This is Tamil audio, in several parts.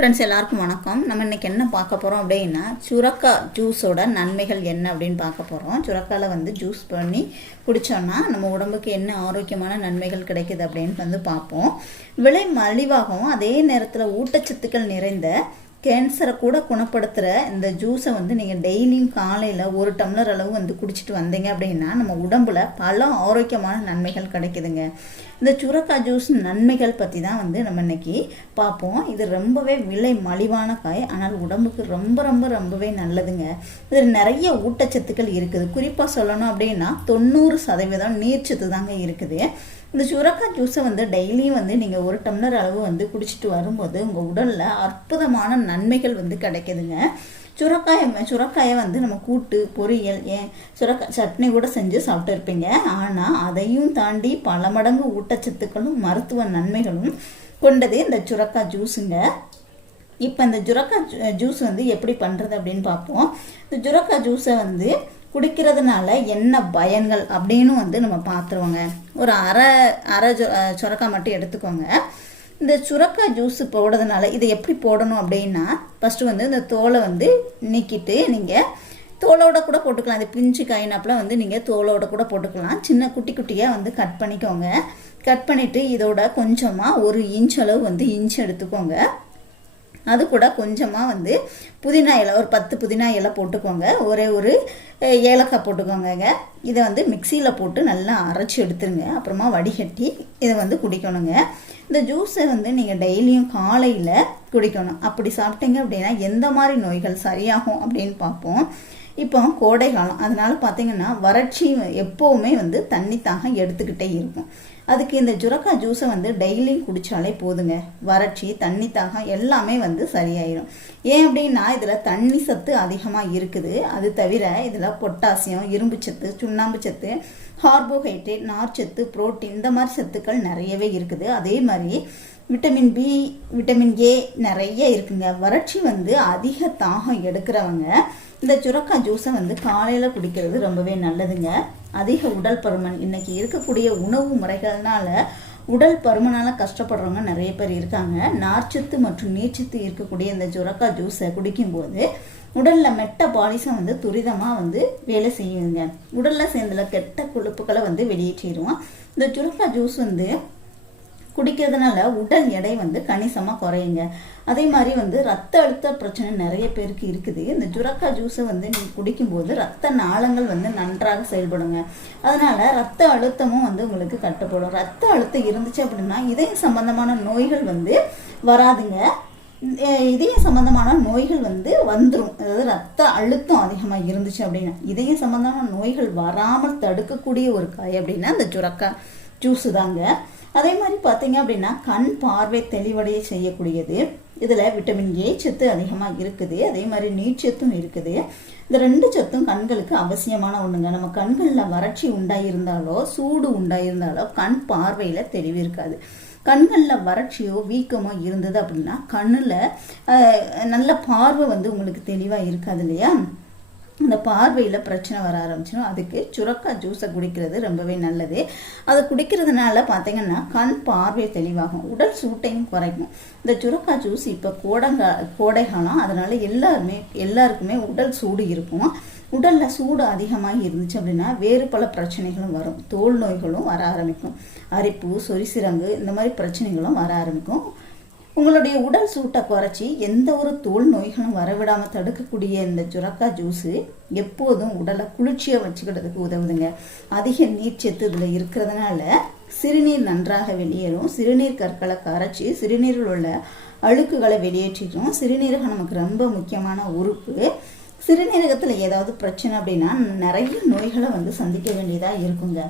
ஃப்ரெண்ட்ஸ் எல்லாருக்கும் வணக்கம். நம்ம இன்றைக்கி என்ன பார்க்க போகிறோம் அப்படின்னா, சுரக்காய் ஜூஸோட நன்மைகள் என்ன அப்படின்னு பார்க்க போகிறோம். சுரக்காயில் ஜூஸ் பண்ணி குடித்தோன்னா நம்ம உடம்புக்கு என்ன ஆரோக்கியமான நன்மைகள் கிடைக்குது அப்படின்னு பார்ப்போம். விலை மலிவாகவும் அதே நேரத்தில் ஊட்டச்சத்துக்கள் நிறைந்த கேன்சரை கூட குணப்படுத்துகிற இந்த ஜூஸை நீங்கள் டெய்லியும் காலையில் 1 டம்ளர் அளவு குடிச்சிட்டு வந்தீங்க அப்படின்னா நம்ம உடம்புல பல ஆரோக்கியமான நன்மைகள் கிடைக்குதுங்க. இந்த சுரக்காய் ஜூஸ் நன்மைகள் பற்றி தான் நம்ம இன்னைக்கு பார்ப்போம். இது ரொம்பவே விலை மலிவான காய், ஆனால் உடம்புக்கு ரொம்பவே நல்லதுங்க. இதில் நிறைய ஊட்டச்சத்துக்கள் இருக்குது. குறிப்பாக சொல்லணும் அப்படின்னா 90% நீர்ச்சத்து தாங்க இருக்குது. இந்த சுரக்காய் ஜூஸை டெய்லியும் நீங்கள் 1 டம்ளர் அளவு குடிச்சிட்டு வரும்போது உங்கள் உடலில் அற்புதமான நன்மைகள் கிடைக்குதுங்க. சுரக்காயை நம்ம கூட்டு, பொரியல், சுரக்காய் சட்னி கூட செஞ்சு சாப்பிட்டு இருப்பீங்க. ஆனால் அதையும் தாண்டி பல மடங்கு ஊட்டச்சத்துக்களும் மருத்துவ நன்மைகளும் கொண்டது இந்த சுரக்காய் ஜூஸுங்க. இப்போ இந்த சுரக்காய் ஜூஸ் எப்படி பண்ணுறது அப்படின்னு பார்ப்போம். இந்த சுரக்காய் ஜூஸை குடிக்கிறதுனால என்ன பயன்கள் அப்படின்னு நம்ம பார்த்துருவோங்க. ஒரு அரை சுரக்காய் மட்டும் எடுத்துக்கோங்க. இந்த சுரக்காய் ஜூஸ் போடுறதுனால இதை எப்படி போடணும் அப்படின்னா, ஃபஸ்ட்டு இந்த தோலை நீக்கிட்டு நீங்கள் தோலோட கூட போட்டுக்கலாம். இந்த பிஞ்சு காயினாப்பில் நீங்கள் தோலோட கூட போட்டுக்கலாம். சின்ன குட்டியாக கட் பண்ணிக்கோங்க. கட் பண்ணிவிட்டு இதோட கொஞ்சமாக 1 இன்ச் அளவு இன்ச்சு எடுத்துக்கோங்க. அது கூட கொஞ்சமாக புதினா இலை, ஒரு 10 புதினா இலை போட்டுக்கோங்க. ஒரு ஏலக்காய் போட்டுக்கோங்க. இதை மிக்சியில் போட்டு நல்லா அரைச்சி எடுத்துருங்க. அப்புறமா வடிகட்டி இதை குடிக்கணுங்க. இந்த ஜூஸை நீங்கள் டெய்லியும் காலையில் குடிக்கணும். அப்படி சாப்பிட்டீங்க அப்படின்னா எந்த மாதிரி நோய்கள் சரியாகும் அப்படின்னு பார்ப்போம். இப்போ கோடை காலம், அதனால பார்த்தீங்கன்னா வறட்சி எப்போவுமே தண்ணி தாகம் எடுத்துக்கிட்டே இருக்கும். அதுக்கு இந்த சுரக்காய் ஜூஸை டெய்லியும் குடித்தாலே போதுங்க. வறட்சி, தண்ணி தாகம் எல்லாமே சரியாயிடும். ஏன் அப்படின்னா இதில் தண்ணி சத்து அதிகமாக இருக்குது. அது தவிர இதில் பொட்டாசியம், இரும்பு சத்து, சுண்ணாம்பு சத்து, கார்போஹைட்ரேட், நார்ச்சத்து, புரோட்டீன், இந்த மாதிரி சத்துக்கள் நிறையவே இருக்குது. அதே மாதிரி விட்டமின் பி, விட்டமின் ஏ நிறைய இருக்குங்க. வறட்சி அதிக தாகம் எடுக்கிறவங்க இந்த சுரக்காய் ஜூஸை காலையில் குடிக்கிறது ரொம்பவே நல்லதுங்க. அதிக உடல் பருமன், இன்னைக்கு இருக்கக்கூடிய உணவு முறைகள்னால உடல் பருமனால் கஷ்டப்படுறவங்க நிறைய பேர் இருக்காங்க. நார்ச்சத்து மற்றும் நீர்ச்சத்து இருக்கக்கூடிய இந்த சுரக்காய் ஜூஸை குடிக்கும்போது உடலில் மெட்டபாலிசம் துரிதமாக வேலை செய்யுங்க. உடலில் சேர்ந்துள்ள கெட்ட கொழுப்புகளை வெளியேற்றிடுவோம். இந்த சுரக்காய் ஜூஸ் குடிக்கிறதுனால உடல் எடை கணிசமாக குறையுங்க. அதே மாதிரி ரத்த அழுத்த பிரச்சனை நிறைய பேருக்கு இருக்குது. இந்த சுரக்காய் ஜூஸை நீங்கள் குடிக்கும்போது ரத்த நாளங்கள் நன்றாக செயல்படுங்க. அதனால ரத்த அழுத்தமும் உங்களுக்கு கட்டுப்படும். ரத்த அழுத்தம் இருந்துச்சு அப்படின்னா இதயம் சம்பந்தமான நோய்கள் வராதுங்க. இதயம் சம்பந்தமான நோய்கள் வந்துடும். அதாவது ரத்த அழுத்தம் அதிகமாக இருந்துச்சு அப்படின்னா இதயம் சம்பந்தமான நோய்கள் வராமல் தடுக்கக்கூடிய ஒரு காய் அப்படின்னா இந்த சுரக்காய் ஜூஸு தாங்க. அதே மாதிரி பார்த்தீங்க அப்படின்னா கண் பார்வை தெளிவடைய செய்யக்கூடியது. இதில் விட்டமின் ஏ சத்து அதிகமாக இருக்குது. அதே மாதிரி நீர்ச்சத்தும் இருக்குது. இந்த 2 சத்தும் கண்களுக்கு அவசியமான ஒன்றுங்க. நம்ம கண்களில் வறட்சி உண்டாயிருந்தாலோ சூடு உண்டாயிருந்தாலோ கண் பார்வையில் தெளிவு இருக்காது. கண்களில் வறட்சியோ வீக்கமோ இருந்தது அப்படின்னா கண்ணில் நல்ல பார்வை உங்களுக்கு தெளிவாக இருக்காது இல்லையா? அந்த பார்வையில் பிரச்சனை வர ஆரம்பிச்சிடும். அதுக்கு சுரக்காய் ஜூஸை குடிக்கிறது ரொம்பவே நல்லது. அதை குடிக்கிறதுனால பார்த்தீங்கன்னா கண் பார்வை தெளிவாகும், உடல் சூட்டையும் குறைக்கும். இந்த சுரக்காய் ஜூஸ் இப்போ கோடை காலம், அதனால எல்லாருக்குமே உடல் சூடு இருக்கும். உடலில் சூடு அதிகமாக இருந்துச்சு அப்படின்னா வேறு பல பிரச்சனைகளும் வரும். தோல் நோய்களும் வர ஆரம்பிக்கும். அரிப்பு, சொரிசிரங்கு, இந்த மாதிரி பிரச்சனைகளும் வர ஆரம்பிக்கும். உங்களுடைய உடல் சூட்டை குறைச்சி எந்த ஒரு தோல் நோய்களும் வரவிடாமல் தடுக்கக்கூடிய இந்த சுரக்காய் ஜூஸு எப்போதும் உடலை குளிர்ச்சியாக வச்சுக்கிறதுக்கு உதவுதுங்க. அதிக நீர்ச்சத்து இதில் இருக்கிறதுனால சிறுநீர் நன்றாக வெளியேறும். சிறுநீர் கற்களை கரைச்சி சிறுநீரில் உள்ள அழுக்குகளை வெளியேற்றிடும். சிறுநீரகம் நமக்கு ரொம்ப முக்கியமான உறுப்பு. சிறுநீரகத்தில் ஏதாவது பிரச்சனை அப்படின்னா நிறைய நோய்களை சந்திக்க வேண்டியதாக இருக்குங்க.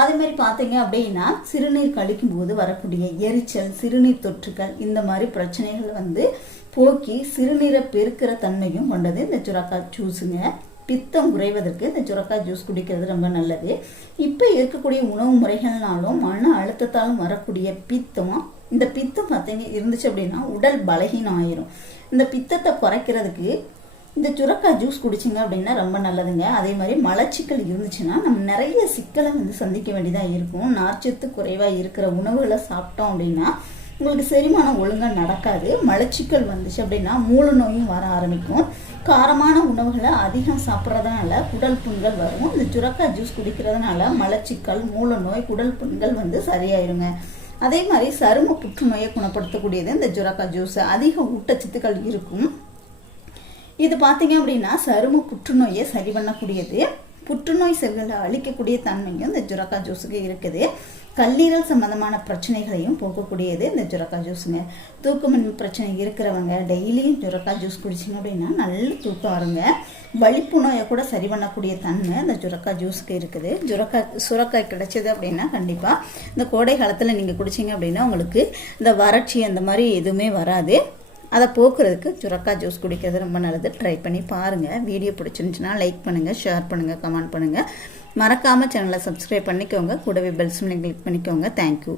அதே மாதிரி பார்த்தீங்க அப்படின்னா சிறுநீர் கழிக்கும் போது வரக்கூடிய எரிச்சல், சிறுநீர் தொற்றுக்கள், இந்த மாதிரி பிரச்சனைகள் போக்கி சிறுநீரை பெருக்கிற தன்மையும் கொண்டது இந்த சுரக்காய் ஜூஸுங்க. பித்தம் குறைவதற்கு இந்த சுரக்காய் ஜூஸ் குடிக்கிறது ரொம்ப நல்லது. இப்போ இருக்கக்கூடிய உணவு முறைகள்னாலும் மன அழுத்தத்தாலும் வரக்கூடிய இந்த பித்தம் பார்த்தீங்க இருந்துச்சு அப்படின்னா உடல் பலகீனம் ஆயிரும். இந்த பித்தத்தை குறைக்கிறதுக்கு இந்த சுரக்காய் ஜூஸ் குடிச்சிங்க அப்படின்னா ரொம்ப நல்லதுங்க. அதே மாதிரி மலச்சிக்கல் இருந்துச்சுன்னா நம்ம நிறைய சிக்கலை சந்திக்க வேண்டியதாக இருக்கும். நார்ச்சத்து குறைவாக இருக்கிற உணவுகளை சாப்பிட்டோம் அப்படின்னா உங்களுக்கு செரிமானம் ஒழுங்காக நடக்காது. மலச்சிக்கல் வந்துச்சு அப்படின்னா மூல நோயும் வர ஆரம்பிக்கும். காரமான உணவுகளை அதிகம் சாப்பிட்றதுனால குடல் புண்கள் வரும். இந்த சுரக்காய் ஜூஸ் குடிக்கிறதுனால மலச்சிக்கல், மூல நோய், குடல் புண்கள் வந்து சரியாயிருங்க. அதே மாதிரி சரும புற்றுநோயை குணப்படுத்தக்கூடியது இந்த சுரக்காய் ஜூஸ். அதிக ஊட்டச்சத்துக்கள் இருக்கும். இது பார்த்தீங்க அப்படின்னா சரும புற்றுநோயை சரி பண்ணக்கூடியது. புற்றுநோய் செல்களை அழிக்கக்கூடிய தன்மையும் இந்த சுரக்காய் ஜூஸுக்கு இருக்குது. கல்லீரல் சம்பந்தமான பிரச்சனைகளையும் போக்கக்கூடியது இந்த சுரக்காய் ஜூஸுங்க. தூக்கமின்மை பிரச்சனை இருக்கிறவங்க டெய்லியும் சுரக்காய் ஜூஸ் குடிச்சிங்க அப்படின்னா நல்ல தூக்கம் வருங்க. வலிப்பு நோயை கூட சரி பண்ணக்கூடிய தன்மை இந்த சுரக்காய் ஜூஸுக்கு இருக்குது. சுரக்காய் கிடைச்சது அப்படின்னா கண்டிப்பாக இந்த கோடை காலத்தில் நீங்கள் குடிச்சிங்க அப்படின்னா உங்களுக்கு இந்த வறட்சி அந்த மாதிரி எதுவுமே வராது. அதை போக்குறதுக்கு சுரக்காய் ஜூஸ் குடிக்கிறது ரொம்ப நல்லது. ட்ரை பண்ணி பாருங்கள். வீடியோ பிடிச்சிருந்துச்சுன்னா லைக் பண்ணுங்கள், ஷேர் பண்ணுங்கள், கமெண்ட் பண்ணுங்கள். மறக்காமல் சேனலை சப்ஸ்கிரைப் பண்ணிக்கோங்க. கூடவே பெல் சிம்லையும் கிளிக் பண்ணிக்கோங்க. தேங்க்யூ.